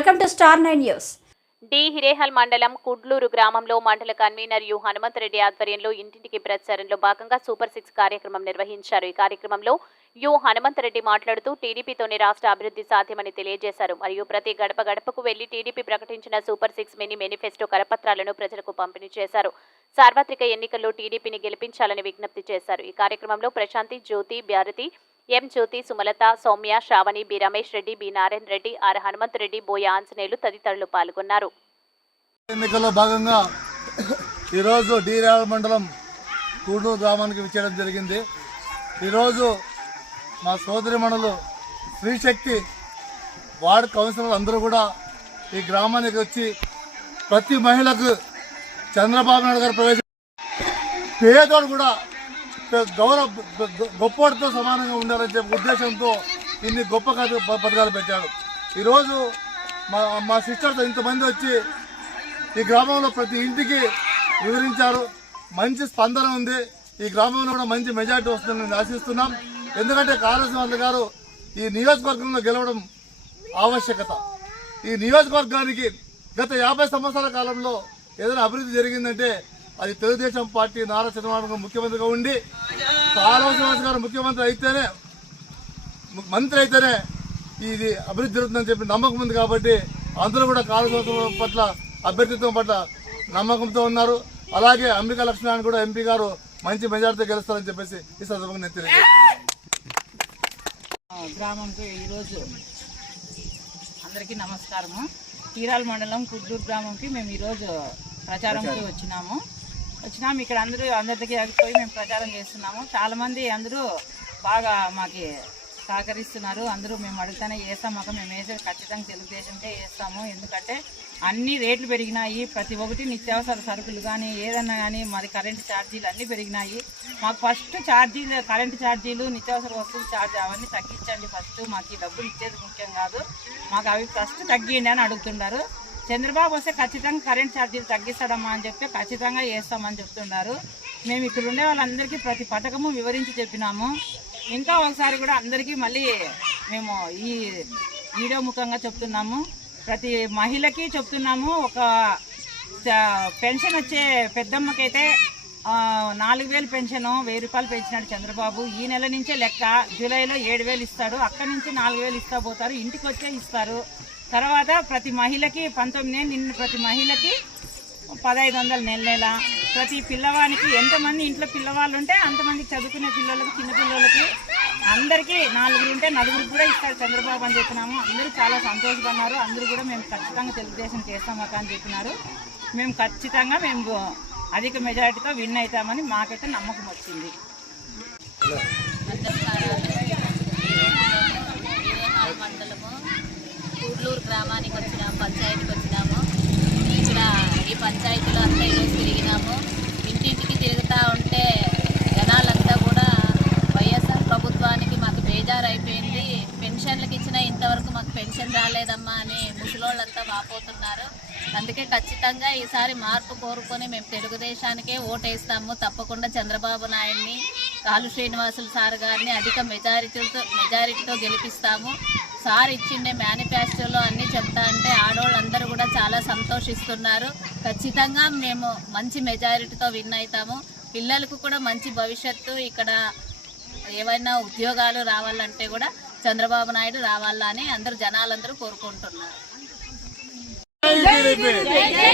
Welcome to Star 9 News. D Hirehal మండలం కుడ్లూరు గ్రామంలో మండల కన్వీనర్ యు హనుమంతరెడ్డి ఆధ్వర్యంలో ఇంటింటికి ప్రచారంలో భాగంగా సూపర్ 6 కార్యక్రమం నిర్వహించారు. ఈ కార్యక్రమంలో యు హనుమంతరెడ్డి మాట్లాడుతూ టీడీపీతోనే రాష్ట్ర అభివృద్ధి సాధ్యమని తెలియజేశారు. మరియు ప్రతి గడప గడపకు వెళ్లి టీడీపీ ప్రకటించిన సూపర్ 6 మినీ మేనిఫెస్టో కరపత్రాలను ప్రజలకు పంపిణీ చేశారు. సార్వత్రిక ఎన్నికల్లో టీడీపీని గెలిపించాలని విజ్ఞప్తి చేశారు. ఈ కార్యక్రమంలో Prashanti, Jyoti, Bharati, M Jyoti, Sumalatha, Soumya, Sravani, B Ramesh Reddy, B Narayana Reddy, R Hanumantha Reddy, Boya Anjaneyulu తదితరులు పాల్గొన్నారు. ఎన్నికల్లో భాగంగా ఈరోజు డి హిరేహల్ మండలం కూడూరు గ్రామానికి విచ్చేయడం జరిగింది. ఈరోజు మా సోదరిమణులు శ్రీశక్తి వార్డు కౌన్సిలర్లు అందరూ కూడా ఈ గ్రామానికి వచ్చి ప్రతి మహిళకు చంద్రబాబు నాయుడు గారు పేదోడు కూడా గొప్పవాడితో సమానంగా ఉండాలని చెప్పే ఉద్దేశంతో ఇన్ని గొప్ప పథకాలు పెట్టాడు. ఈరోజు మా సిస్టర్తో ఇంతమంది వచ్చి ఈ గ్రామంలో ప్రతి ఇంటికి వివరించారు. మంచి స్పందన ఉంది. ఈ గ్రామంలో కూడా మంచి మెజార్టీ వస్తుందని ఆశిస్తున్నాం. ఎందుకంటే కాళేశ్వరం గారు ఈ నియోజకవర్గంలో గెలవడం ఆవశ్యకత. ఈ నియోజకవర్గానికి గత 50 సంవత్సరాల కాలంలో ఏదైనా అభివృద్ధి జరిగిందంటే అది తెలుగుదేశం పార్టీ నారా చంద్రబాబు గారు ముఖ్యమంత్రిగా ఉండి కాళేశ్వరం గారు ముఖ్యమంత్రి అయితేనే మంత్రి అయితేనే ఇది అభివృద్ధి జరుగుతుందని చెప్పి నమ్మకం ఉంది. కాబట్టి అందరూ కూడా కాళేశ్వరం పట్ల అభ్యర్థిత్వం పట్ల నమ్మకంతో ఉన్నారు. అలాగే అంబికా లక్ష్మణ్ కూడా ఎంపీ గారు మంచి మెజార్టీతో గెలుస్తారని చెప్పేసి ఈ సందర్భంగా నేను తెలియజేస్తున్నాను. గ్రామంకు ఈరోజు అందరికీ నమస్కారము. హిరేహల్ మండలం కుడ్లూరు గ్రామంకి మేము ఈరోజు ప్రచారంకి వచ్చినాము. ఇక్కడ అందరికి పోయి మేము ప్రచారం చేస్తున్నాము. చాలామంది అందరూ బాగా మాకు సహకరిస్తున్నారు. అందరూ మేము అడుగుతానే వేస్తాం. మేము వేసేది ఖచ్చితంగా తెలుగుదేశంకే వేస్తాము. ఎందుకంటే అన్ని రేట్లు పెరిగినాయి. ప్రతి ఒక్కటి నిత్యావసర సరుకులు కానీ ఏదన్నా కానీ మరి కరెంటు ఛార్జీలు అన్నీ పెరిగినాయి. మాకు ఫస్ట్ ఛార్జీలు, కరెంటు ఛార్జీలు, నిత్యావసర వస్తువులు ఛార్జీ అవన్నీ తగ్గించండి. ఫస్ట్ మాకు ఈ డబ్బులు ఇచ్చేది ముఖ్యం కాదు, మాకు అవి ఫస్ట్ తగ్గియండి అని అడుగుతున్నారు. చంద్రబాబు వస్తే ఖచ్చితంగా కరెంట్ ఛార్జీలు తగ్గిస్తాడమ్మా అని చెప్పి ఖచ్చితంగా వేస్తామని చెప్తున్నారు. మేము ఇక్కడ ఉండే వాళ్ళందరికీ ప్రతి పథకము వివరించి చెప్పినాము. ఇంకా ఒకసారి కూడా అందరికీ మళ్ళీ మేము ఈ వీడియో ముఖంగా చెప్తున్నాము. ప్రతి మహిళకి చెప్తున్నాము. ఒక పెన్షన్ వచ్చే పెద్దమ్మకైతే 4,000 పెన్షన్ 1,000 రూపాయలు పెంచినాడు చంద్రబాబు. ఈ నెల నుంచే లెక్క. జూలైలో 7,000 ఇస్తాడు. అక్కడి నుంచి 4,000 ఇస్తా పోతారు. ఇంటికి వచ్చే ఇస్తారు. తర్వాత ప్రతి మహిళకి 19 నిన్న ప్రతి మహిళకి 1,500 నెల. ప్రతి పిల్లవానికి ఎంతమంది ఇంట్లో పిల్లవాళ్ళు ఉంటే అంతమందికి చదువుకునే పిల్లలకి, చిన్న పిల్లలకి అందరికీ 4 ఉంటే 4 కూడా ఇస్తారు చంద్రబాబు అని చెప్పినాము. అందరూ చాలా సంతోషపడినారు. అందరూ కూడా మేము ఖచ్చితంగా తెలుగుదేశం చేస్తామక్క అని చెప్పినారు. మేము ఖచ్చితంగా మేము అధిక మెజారిటీతో విన్ అవుతామని మాకైతే నమ్మకం వచ్చింది. మండలము కుడ్లూరు గ్రామానికి వచ్చినాము, పంచాయతీకి వచ్చినాము. ఇక్కడ ఈ పంచాయతీలో అంతా ఈరోజు తిరిగినాము. ఇంటింటికి తిరుగుతూ ఉంటే జనాలంతా కూడా వైఎస్ఆర్ ప్రభుత్వానికి మాకు బేజారు అయిపోయింది. పెన్షన్లకు ఇచ్చినా ఇంతవరకు మాకు పెన్షన్ రాలేదమ్మా అని ముసలోళ్ళంతా వాపోతున్నారు. అందుకే ఖచ్చితంగా ఈసారి మార్పు కోరుకొని మేము తెలుగుదేశానికే ఓటేస్తాము. తప్పకుండా చంద్రబాబు నాయుడిని, కాలు శ్రీనివాసులు సార్ గారిని అధిక మెజారిటీతో గెలిపిస్తాము. సార్ ఇచ్చిండే మేనిఫెస్టోలో అన్నీ చెప్తా అంటే ఆడవాళ్ళందరూ కూడా చాలా సంతోషిస్తున్నారు. ఖచ్చితంగా మేము మంచి మెజారిటీతో విన్ అవుతాము. పిల్లలకు కూడా మంచి భవిష్యత్తు, ఇక్కడ ఏవైనా ఉద్యోగాలు రావాలంటే కూడా చంద్రబాబు నాయుడు రావాలని అందరూ జనాలందరూ కోరుకుంటున్నారు.